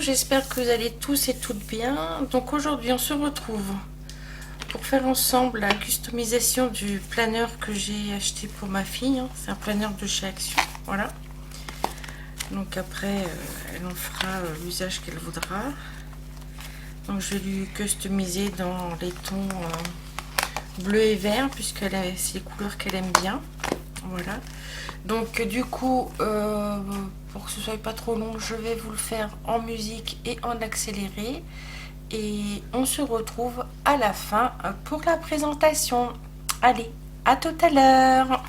j'espère que vous allez tous et toutes bien. Donc aujourd'hui on se retrouve pour faire ensemble la customisation du planeur que j'ai acheté pour ma fille. C'est un planeur de chez Action, voilà. Donc après elle en fera l'usage qu'elle voudra. Donc je vais lui customiser dans les tons bleu et vert puisque c'est les couleurs qu'elle aime bien, voilà. Donc du coup pour que ce soit pas trop long, je vais vous le faire en musique et en accéléré et on se retrouve à la fin pour la présentation. Allez, à tout à l'heure.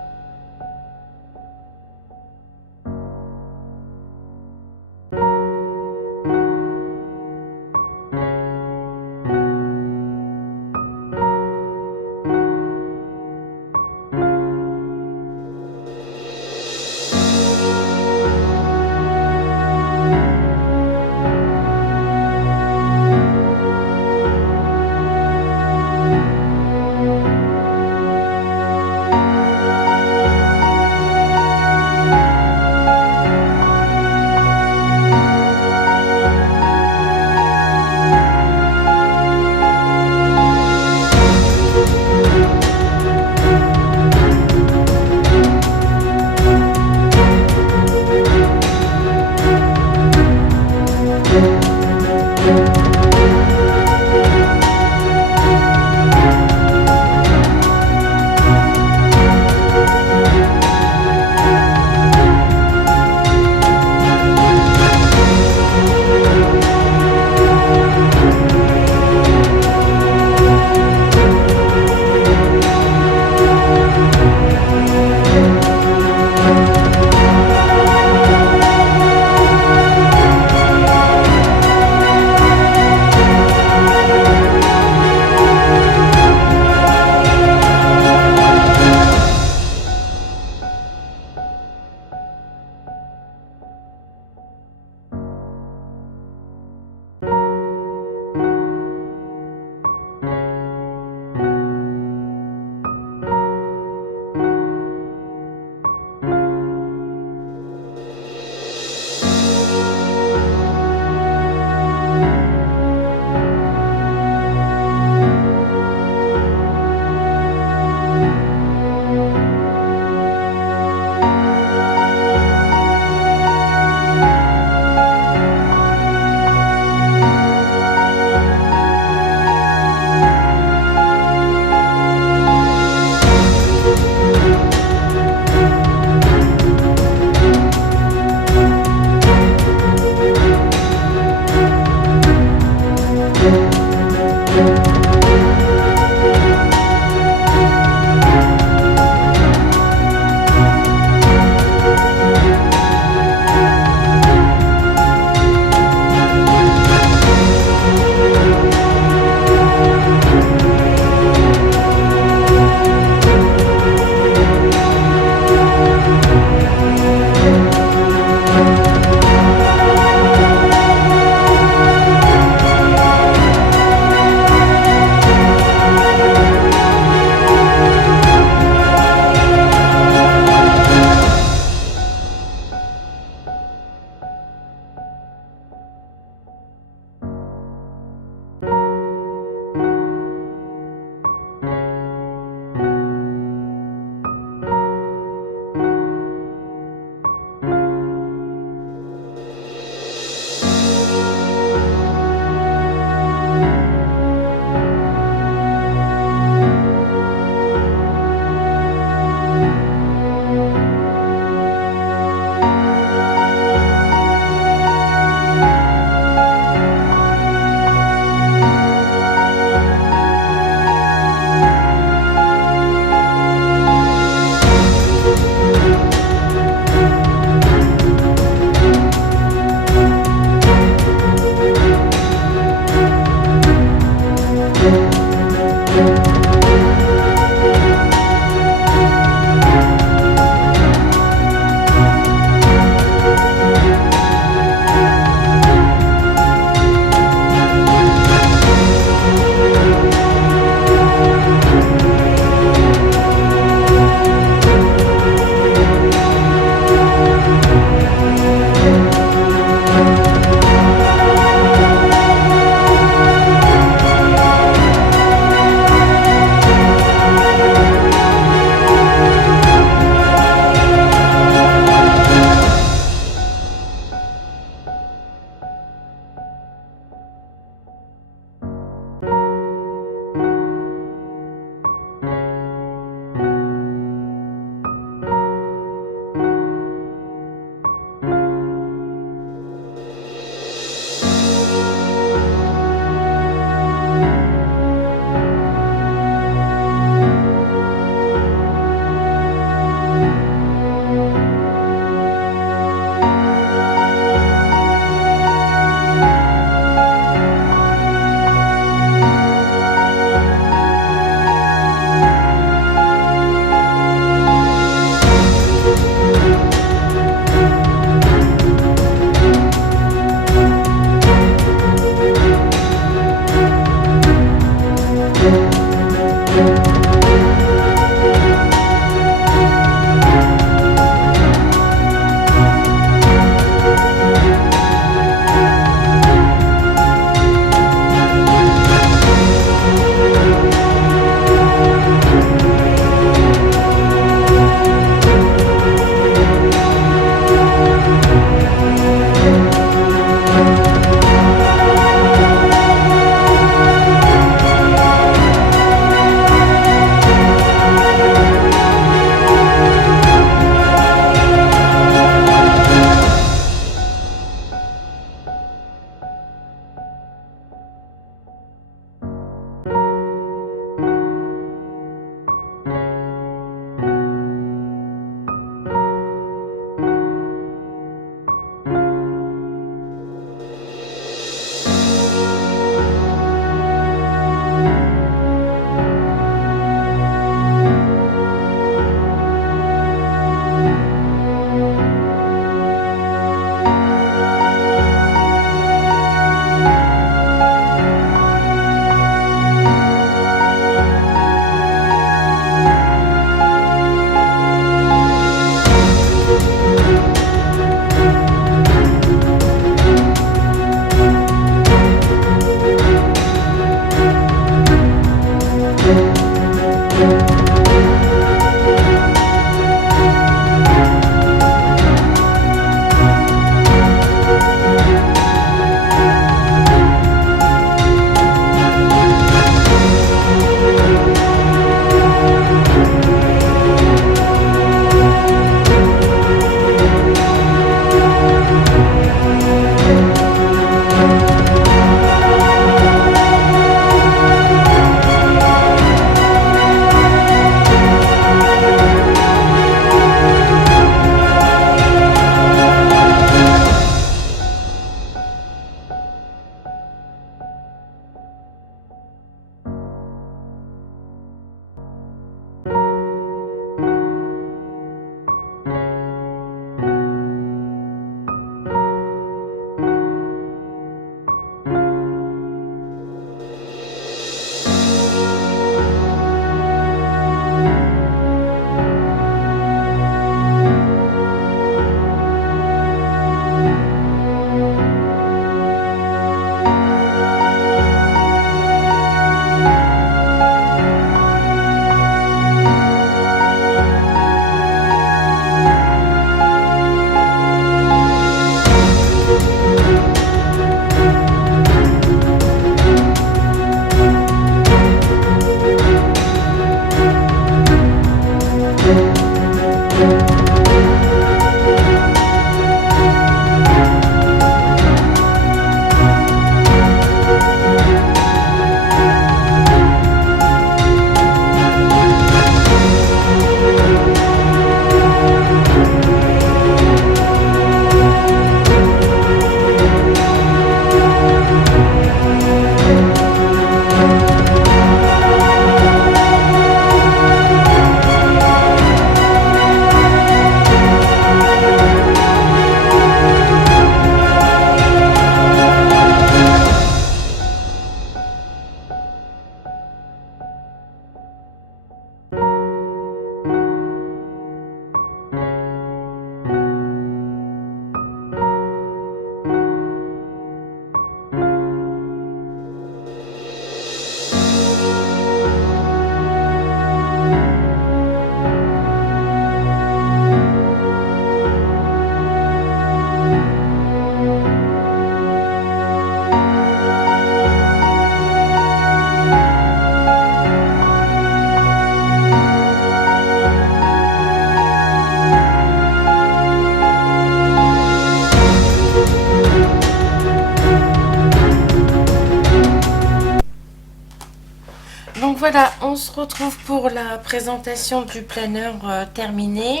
Donc voilà, on se retrouve pour la présentation du planeur terminé.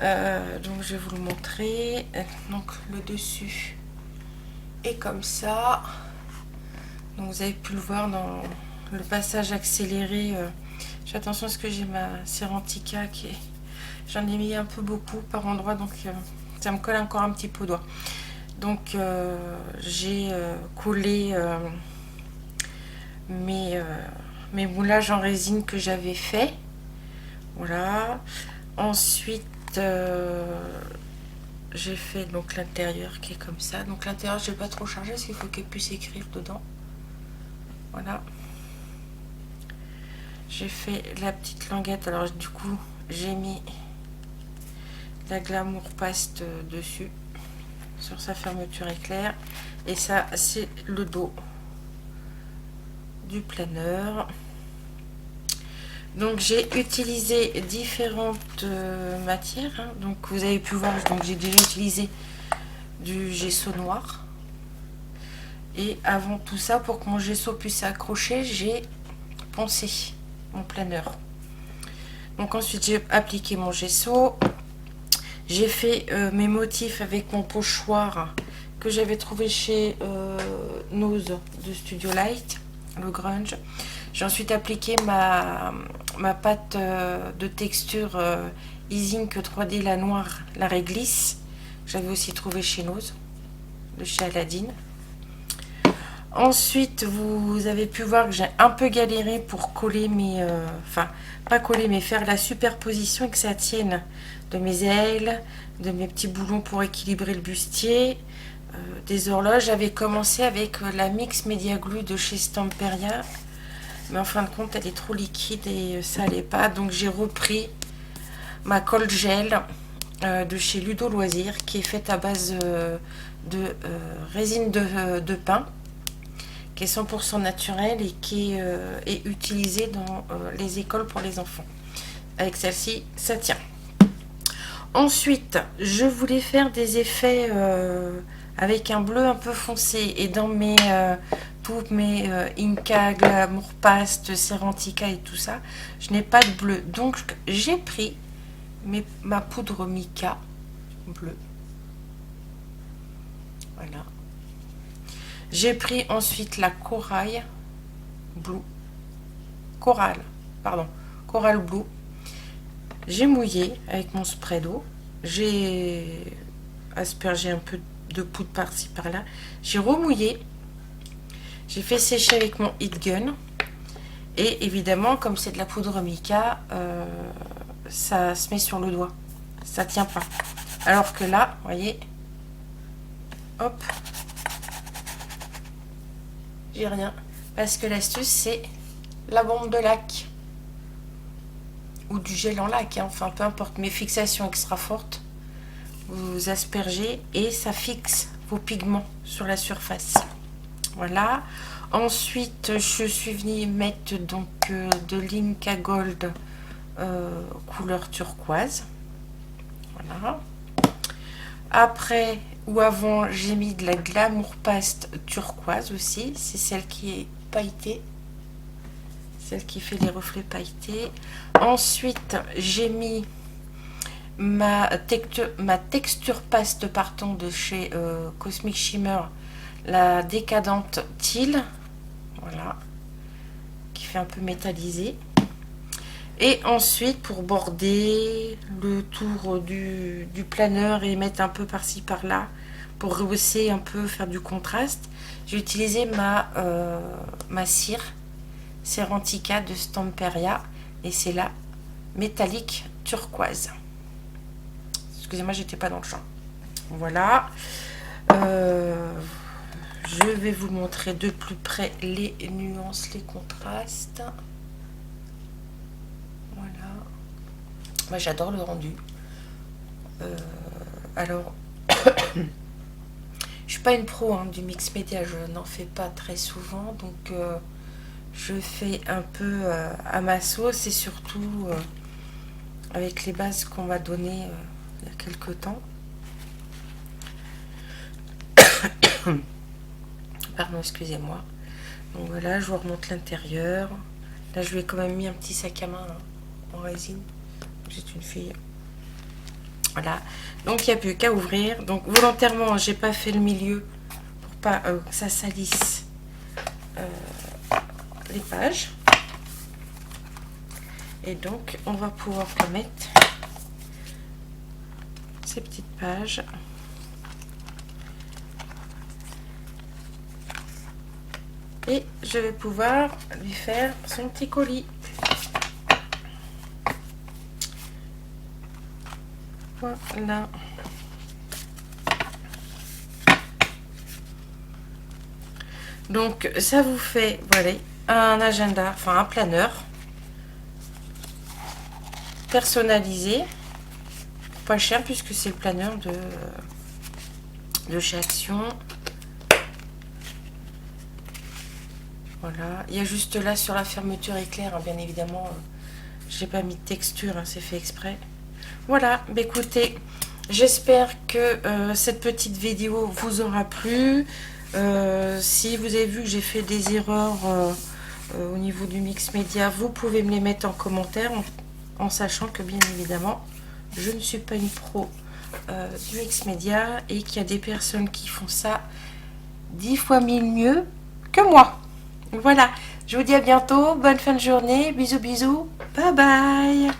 Donc je vais vous le montrer. Donc le dessus est comme ça. Donc vous avez pu le voir dans le passage accéléré. J'ai attention à ce que j'ai ma Sérantica qui est... J'en ai mis un peu beaucoup par endroit, donc ça me colle encore un petit peu au doigt. Donc j'ai collé mes moulages en résine que j'avais fait. Voilà. Ensuite j'ai fait donc l'intérieur qui est comme ça. Donc l'intérieur je vais pas trop charger parce qu'il faut qu'elle puisse écrire dedans. Voilà. J'ai fait la petite languette. Alors du coup j'ai mis la glamour paste dessus sur sa fermeture éclair. Et ça c'est le dos du planeur. Donc j'ai utilisé différentes matières, hein. Donc vous avez pu voir, donc j'ai déjà utilisé du gesso noir. Et avant tout ça, pour que mon gesso puisse s'accrocher, j'ai poncé mon planeur. Donc ensuite j'ai appliqué mon gesso. J'ai fait mes motifs avec mon pochoir que j'avais trouvé chez Nose de Studio Light, le grunge. J'ai ensuite appliqué ma pâte de texture Easing 3D, la noire, la réglisse. J'avais aussi trouvé chez Nose, de chez Aladdin. Ensuite, vous avez pu voir que j'ai un peu galéré pour coller mes... Enfin, pas coller, mais faire la superposition et que ça tienne de mes ailes, de mes petits boulons pour équilibrer le bustier, des horloges. J'avais commencé avec la Mix Media Glue de chez Stamperia. Mais en fin de compte, elle est trop liquide et ça allait pas. Donc j'ai repris ma colle gel de chez Ludo Loisirs qui est faite à base de résine de pin, qui est 100% naturelle et qui est utilisée dans les écoles pour les enfants. Avec celle-ci, ça tient. Ensuite, je voulais faire des effets avec un bleu un peu foncé. Et dans mes... toutes mes Inca, Glamour Paste, Sérantica et tout ça, je n'ai pas de bleu. Donc j'ai pris ma poudre mica bleue. Voilà. J'ai pris ensuite la corail blue. Coral, pardon. Coral blue. J'ai mouillé avec mon spray d'eau. J'ai aspergé un peu de poudre par-ci par-là. J'ai remouillé. J'ai fait sécher avec mon heat gun. Et évidemment, comme c'est de la poudre mica, ça se met sur le doigt. Ça tient pas. Alors que là, vous voyez, hop, j'ai rien. Parce que l'astuce, c'est la bombe de lac. Ou du gel en lac, hein. Enfin peu importe. Mes fixations extra fortes. Vous aspergez et ça fixe vos pigments sur la surface. Voilà. Ensuite, je suis venue mettre donc de l'Inca Gold couleur turquoise. Voilà. Après ou avant, j'ai mis de la Glamour Paste turquoise aussi. C'est celle qui est pailletée. Celle qui fait les reflets pailletés. Ensuite, j'ai mis ma texture paste partant de chez Cosmic Shimmer, la décadente Teal. Voilà. Qui fait un peu métallisé. Et ensuite, pour border le tour du planeur et mettre un peu par-ci par-là, pour rehausser un peu, faire du contraste, j'ai utilisé ma cire Serentica de Stamperia. Et c'est la métallique turquoise. Excusez-moi, j'étais pas dans le champ. Voilà. Je vais vous montrer de plus près les nuances, les contrastes. Voilà. Moi, j'adore le rendu. Alors, je suis pas une pro du mix média, je n'en fais pas très souvent, donc je fais un peu à ma sauce et surtout avec les bases qu'on m'a données il y a quelques temps. Pardon, excusez-moi. Donc voilà, je vous remonte l'intérieur. Là, je lui ai quand même mis un petit sac à main en résine. C'est une fille. Voilà. Donc, il n'y a plus qu'à ouvrir. Donc, volontairement, j'ai pas fait le milieu pour pas que ça salisse les pages. Et donc, on va pouvoir mettre ces petites pages. Et je vais pouvoir lui faire son petit colis. Voilà. Donc, ça vous fait, voilà, un agenda, enfin un planeur personnalisé. Pas cher puisque c'est le planeur de chez Action. Voilà, il y a juste là sur la fermeture éclair, bien évidemment, j'ai pas mis de texture, c'est fait exprès. Voilà, bah écoutez, j'espère que cette petite vidéo vous aura plu. Si vous avez vu que j'ai fait des erreurs au niveau du mix média, vous pouvez me les mettre en commentaire en sachant que bien évidemment, je ne suis pas une pro du mix média et qu'il y a des personnes qui font ça 10 fois mille mieux que moi. Voilà, je vous dis à bientôt, bonne fin de journée, bisous bisous, bye bye.